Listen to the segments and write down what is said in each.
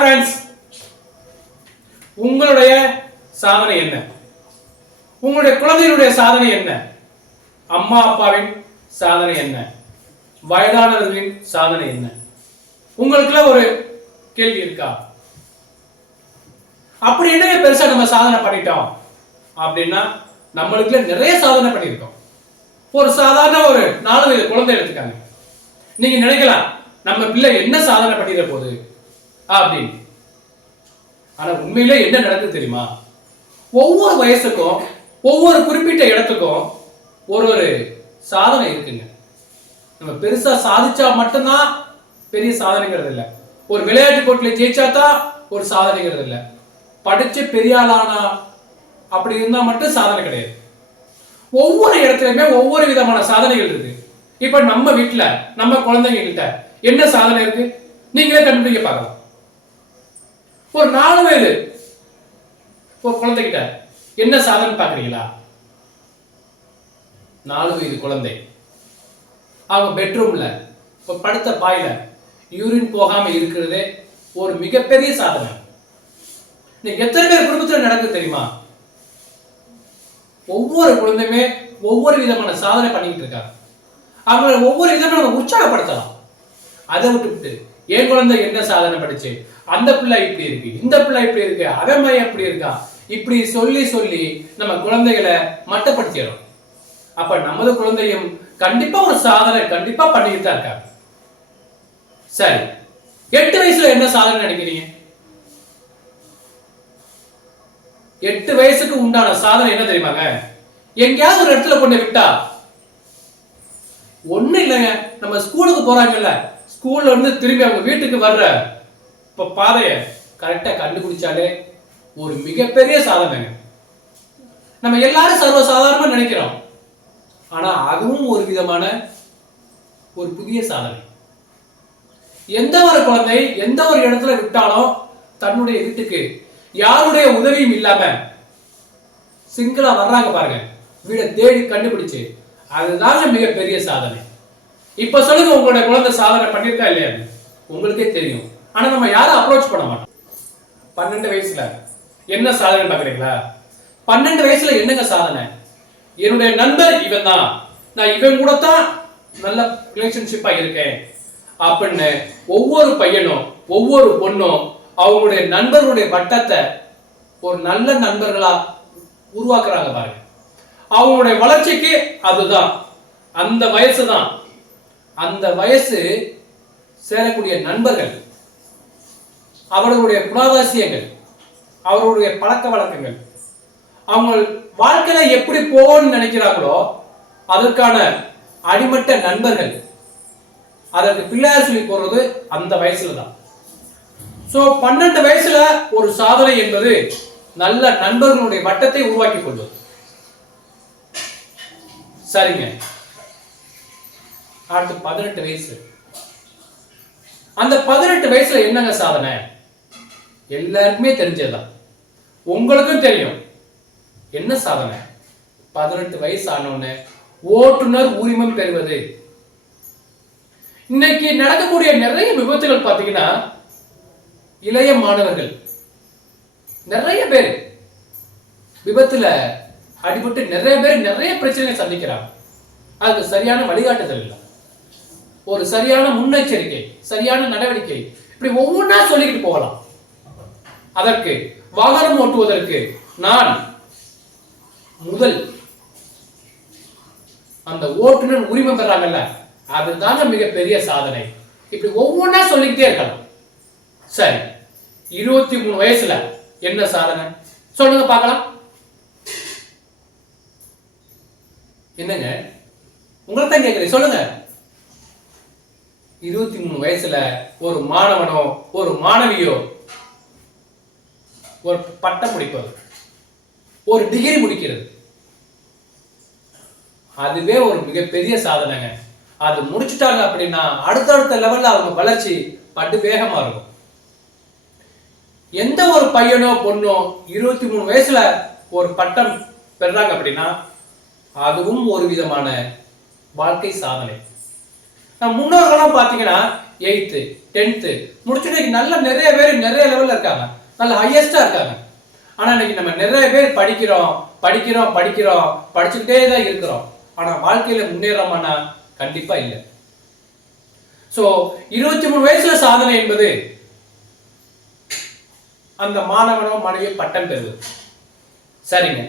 Friends, உங்களுடைய சாதனை என்ன? உங்களுடைய குழந்தைகளுடைய சாதனை என்ன? அம்மா அப்பாவின் சாதனை என்ன? வயதானவர்களின் சாதனை என்ன? உங்களுக்குள்ள ஒரு கேள்வி இருக்கா? அப்படி என்ன பெருசா நம்ம சாதனை பண்ணிட்டோம் அப்படின்னா, நம்மளுக்குள்ள நிறைய சாதனை பண்ணியிருக்கோம். ஒரு சாதாரண ஒரு 4 வயது குழந்தை எடுத்துக்காங்க. நீங்க நினைக்கலாம், நம்ம பிள்ளை என்ன சாதனை பண்ணிட போகுது அப்படின்னு. ஆனா உண்மையிலே என்ன நடக்குது தெரியுமா? ஒவ்வொரு வயசுக்கும் ஒவ்வொரு குறிப்பிட்ட இடத்துக்கும் ஒரு ஒரு சாதனை இருக்குங்க. நம்ம பெருசா சாதிச்சா மட்டும்தான் பெரிய சாதனைங்கிறது இல்லை. ஒரு விளையாட்டு போட்டியில ஜெயிச்சாதான் ஒரு சாதனைங்கிறது இல்லை. படிச்சு பெரிய ஆளானா அப்படி இருந்தா மட்டும் சாதனை கிடையாது. ஒவ்வொரு இடத்துலயுமே ஒவ்வொரு விதமான சாதனைகள் இருக்கு. இப்ப நம்ம வீட்டுல நம்ம குழந்தைங்க கிட்ட என்ன சாதனை இருக்கு நீங்களே கண்டுபிடிக்க பார்க்கலாம். ஒரு 4 வயது ஒரு குழந்தைகிட்ட என்ன சாதனை பாக்குறீங்களா? 4 வயது குழந்தை அவங்க பெட்ரூம்ல படுத்த பாயில யூரின் போகாம இருக்கிறதே ஒரு மிகப்பெரிய சாதனை. எத்தனை பேர் குடும்பத்தில் நடக்குது தெரியுமா? ஒவ்வொரு குழந்தையுமே ஒவ்வொரு விதமான சாதனை பண்ணிக்கிட்டு இருக்காங்க. அவங்களை ஒவ்வொரு விதமான உற்சாகப்படுத்தலாம். அதை விட்டுவிட்டு என் குழந்தை என்ன சாதனை படிச்சு, அந்த பிள்ளை இப்படி இருக்கு, இந்த பிள்ளை இப்படி இருக்கு, அவன் மையம் எப்படி இருக்கா, இப்படி சொல்லி சொல்லி நம்ம குழந்தைகளை மட்டப்படுத்திடுறோம். அப்ப நமது குழந்தையும் கண்டிப்பா ஒரு சாதனை கண்டிப்பா பண்ணிக்கிட்டு தான் இருக்காங்க. சரி, 8 வயசுல என்ன சாதனை நினைக்கிறீங்க? 8 வயசுக்கு உண்டான சாதனை என்ன தெரியுமாங்க? எங்கேயாவது ஒரு இடத்துல கொண்டு விட்டா ஒண்ணு இல்லைங்க, நம்ம ஸ்கூலுக்கு போறாங்கல்ல, ஸ்கூல்ல இருந்து திரும்பி அவங்க வீட்டுக்கு வர்ற பாதைய கரெக்டா கண்டுபிடிச்சாலே ஒரு மிகப்பெரிய சாதனைங்க. நம்ம எல்லாரும் சர்வ சாதாரணமா நினைக்கிறோம், ஆனா அதுவும் ஒரு விதமான ஒரு புதிய சாதனை. எந்த ஒரு குழந்தை எந்த ஒரு இடத்துல விட்டாலும் தன்னுடைய வீட்டுக்கு யாருடைய உதவியும் இல்லாம சிங்கிளா வர்றாங்க பாருங்க, வீடை தேடி கண்டுபிடிச்சு, அதுதாங்க மிகப்பெரிய சாதனை. இப்ப சொல்லுங்க, உங்களுடைய குழந்தை சாதனை பண்ணிருக்கா இல்லையா? உங்களுக்கே தெரியும். ஆனா நம்ம யாரும் அப்ரோச் பண்ண மாட்டோம். 12 வயசுல என்ன சாதனை பாக்குறீங்களா? 12 வயசுல என்னங்க சாதனை? என்னுடைய நண்பர் இவன் தான், நான் இவன் கூட தான் நல்ல ரிலேஷன்ஷிப்பா இருக்கேன் அப்படின்னு ஒவ்வொரு பையனும் ஒவ்வொரு பொண்ணும் அவங்களுடைய நண்பர்களுடைய வட்டத்தை ஒரு நல்ல நண்பர்களா உருவாக்குறாங்க பாருங்க. அவங்களுடைய வளர்ச்சிக்கு அதுதான் அந்த வயசு தான். அந்த வயசு சேரக்கூடிய நண்பர்கள், அவர்களுடைய குணாதிசயங்கள், அவர்களுடைய பழக்க வழக்கங்கள், அவங்க வாழ்க்கையில எப்படி போகணும்னு நினைக்கிறாங்களோ அதற்கான அடிமட்ட நண்பர்கள், அதற்கு பிள்ளையார் சொல்லி போறது அந்த வயசுல தான். சோ 12 வயசுல ஒரு சாதனை என்பது நல்ல நண்பர்களுடைய வட்டத்தை உருவாக்கி கொள்வது. சரிங்க, அடுத்து 18 வயசு. அந்த 18 வயசுல என்னங்க சாதனை? எல்லாருக்குமே தெரிஞ்சதுதான், உங்களுக்கும் தெரியும். என்ன சாதனை? 18 வயசு ஆனோன்னு ஓட்டுநர் உரிமம் பெறுவது. இன்னைக்கு நடக்கக்கூடிய நிறைய விபத்துகள் பாத்தீங்கன்னா, இளைய மாணவர்கள் நிறைய பேர் விபத்துல அடிபட்டு நிறைய பேர் நிறைய பிரச்சனைகளை சந்திக்கிறாங்க. அதுக்கு சரியான வழிகாட்டுதல் இல்லை, ஒரு சரியான முன்னெச்சரிக்கை, சரியான நடவடிக்கை, இப்படி ஒவ்வொன்றா சொல்லிக்கிட்டு போகலாம். அதற்கு வாகனம் ஓட்டுவதற்கு நான் முதல் அந்த ஓட்டுநர் உரிமை பெறாங்கல்ல, அதுதாங்க மிகப்பெரிய சாதனை. இப்படி ஒவ்வொன்றா சொல்லிக்கிட்டே இருக்கலாம். சரி, 23 வயசுல என்ன சாதனை சொல்லுங்க பார்க்கலாம். என்னங்க, உங்களை தான் கேட்கிறேன், சொல்லுங்க. 23 வயசுல ஒரு மாணவனோ ஒரு மாணவியோ ஒரு பட்டம் முடிப்பது, ஒரு டிகிரி முடிக்கிறது, அதுவே ஒரு மிகப்பெரிய சாதனைங்க. அது முடிச்சுட்டாங்க அப்படின்னா அடுத்தடுத்த லெவல்ல அவங்க வளர்ச்சி பட்டு வேகமா இருக்கும். எந்த ஒரு பையனோ பொண்ணோ 23 வயசுல ஒரு பட்டம் பெறாங்க அப்படின்னா அதுவும் ஒரு விதமான வாழ்க்கை சாதனை. நம் முன்னோர்களும் பாத்தீங்கன்னா 8th 10th முடிச்சுட்டு நல்ல நிறைய பேர் நிறைய லெவல்ல இருக்காங்க, நல்ல ஹையஸ்டா இருக்காங்க. ஆனா இன்னைக்கு நம்ம நிறைய பேர் படிக்கிறோம் படிக்கிறோம் படிக்கிறோம் படிச்சுக்கிட்டே தான் இருக்கிறோம். ஆனா வாழ்க்கையில முன்னேறோமானா கண்டிப்பா இல்லை. சோ 23 வயசுல சாதனை என்பது அந்த மாணவனோ மாணவியோ பட்டம் பெறுவது. சரிங்க,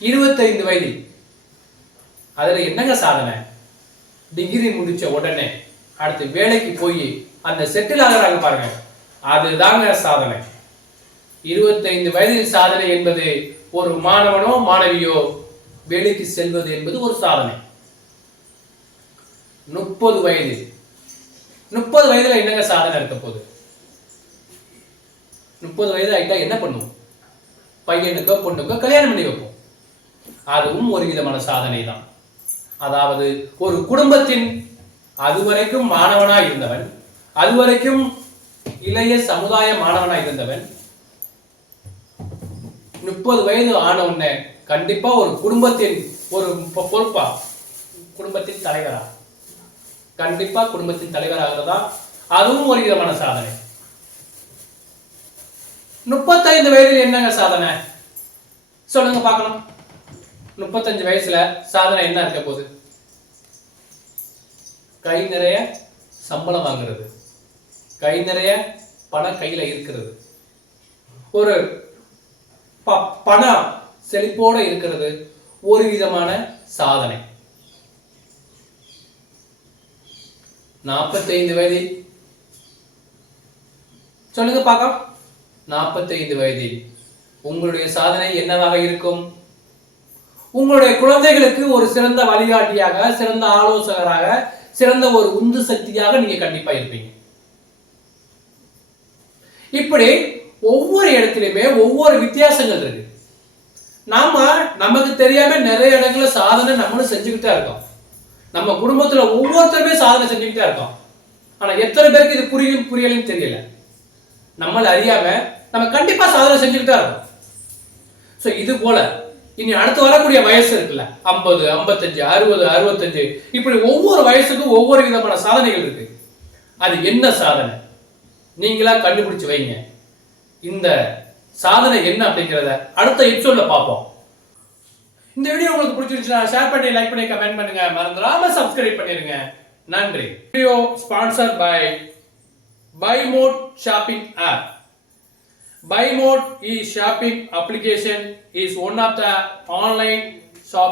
25 வயது அதுல என்னங்க சாதனை? டிகிரி முடிச்ச உடனே அடுத்து வேலைக்கு போய் அந்த செட்டில் ஆகுறாங்க பாருங்க, அதுதாங்க சாதனை. 25 வயதில் சாதனை என்பது ஒரு மாணவனோ மாணவியோ வேலைக்கு செல்வது என்பது ஒரு சாதனை. 30 வயது 30 வயதுல என்னங்க சாதனை இருக்க போகுது? 30 வயது ஆயிட்டா என்ன பண்ணுவோம்? பையனுக்கோ பொண்ணுக்கோ கல்யாணம் பண்ணி வைப்போம். அதுவும் ஒரு விதமான சாதனை தான். அதாவது ஒரு குடும்பத்தின் அதுவரைக்கும் மாணவனா இருந்தவன், அதுவரைக்கும் இளைய சமுதாய மாணவனா இருந்தவன் 30 வயது ஆன உடனே கண்டிப்பா ஒரு குடும்பத்தின் ஒரு பொறுப்பா, குடும்பத்தின் தலைவரா, கண்டிப்பா குடும்பத்தின் தலைவராகிறதா, அதுவும் ஒரு விதமான சாதனை. 35 வயதில் என்னங்க சாதனை சொல்லுங்க பார்க்கலாம். 35 வயசுல சாதனை என்ன இருக்க போகுது? கை நிறைய சம்பளம் வாங்குறது, கை நிறைய பணம் கையில இருக்கிறது, ஒரு பணம் செழிப்போட இருக்கிறது ஒரு விதமான சாதனை. 45 வயதில் சொல்லுங்க பார்க்கலாம். 45 வயதில் உங்களுடைய சாதனை என்னவாக இருக்கும்? உங்களுடைய குழந்தைகளுக்கு ஒரு சிறந்த வழிகாட்டியாக, சிறந்த ஆலோசகராக, சிறந்த ஒரு உந்து சக்தியாக நீங்க கண்டிப்பா இருப்பீங்க. இப்படி ஒவ்வொரு இடத்திலுமே ஒவ்வொரு வித்தியாசங்கள் இருக்கு. நாம நமக்கு தெரியாம நிறைய இடங்கள்ல சாதனை நம்மளும் செஞ்சுக்கிட்டே இருக்கோம். நம்ம குடும்பத்துல ஒவ்வொருத்தருமே சாதனை செஞ்சுக்கிட்டே இருக்கோம். ஆனா எத்தனை பேருக்கு இது புரியலன்னு தெரியல. நம்மள அறியாம நம்ம கண்டிப்பா சாதனை செஞ்சுக்கிட்டே இருக்கோம். சோ இது போல இனி அடுத்து வரக்கூடிய வயசு இருக்குல்ல, 50, 55, 60, 65, இப்படி ஒவ்வொரு வயசுக்கும் ஒவ்வொரு விதமான சாதனைகள் இருக்கு. அது என்ன சாதனை நீங்களா கண்டுபிடிச்சு வைங்க. இந்த சாதனை என்ன அப்படிங்கறத அடுத்த எபிசோட்ல பார்ப்போம். இந்த வீடியோ உங்களுக்கு பிடிச்சிருந்துச்சுன்னா ஷேர் பண்ணி, லைக் பண்ணி, கமெண்ட் பண்ணுங்க. மறந்துடாம சப்ஸ்கிரைப் பண்ணிருங்க. நன்றி. Video sponsored by BuyMode shopping app. BuyMode e-shopping application is one of the online shop